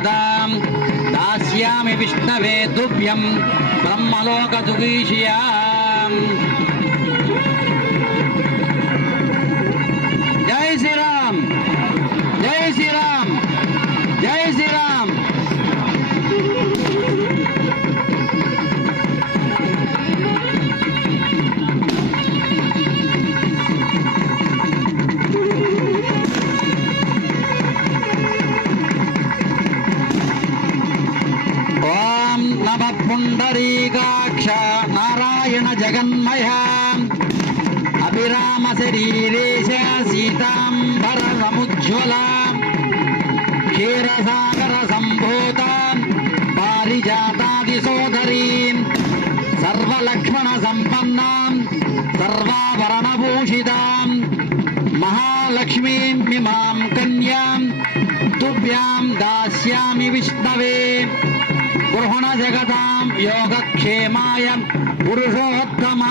जगदां दास्यामि विष्णवे तुभ्यं ब्रह्मलोकजुगीषियाम्। जय श्री राम, जय श्री राम, जय श्री राम। ओम नमः पुंडरीकाक्ष नारायण जगन्मय अभिराम शरीरेश सीतांबर समुज्ज्वला क्षीरसागर संभूता पारिजातादि सोदरीं सर्वलक्ष्मण संपन्नां सर्वाभरणभूषितां महालक्ष्मीं इमां कन्यां तुभ्यां दास्यामि विष्णवे गृहण जगतां योगक्षेमाय पुरुषोत्तमा।